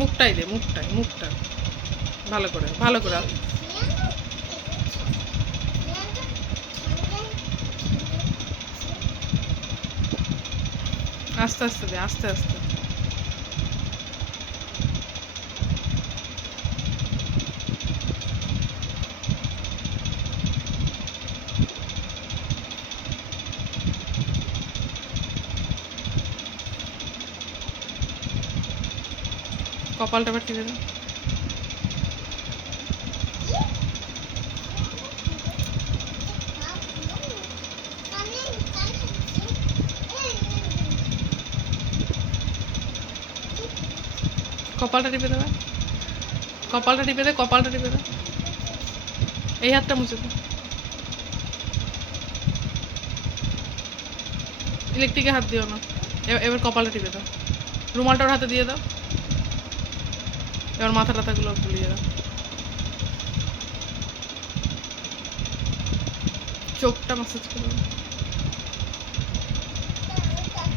মুখটাই দে, মুখটা ভালো করে, ভালো করে। আস্তে আস্তে দে, আস্তে আস্তে। কপালটা এবার টিপে দে। কপালটা টিপে দেবে, কপালটা টিপে দে, কপালটা টিপে দে। এই হাতটা মুছে দে। ইলেকট্রিকে হাত দিও না। এবার কপালটা টিপে দাও। রুমালটা ওর হাতে দিয়ে দাও। এবার মাথা টাথাগুলো বুলিয়ে দাও। চোখটা ম্যাসাজ করে দাও।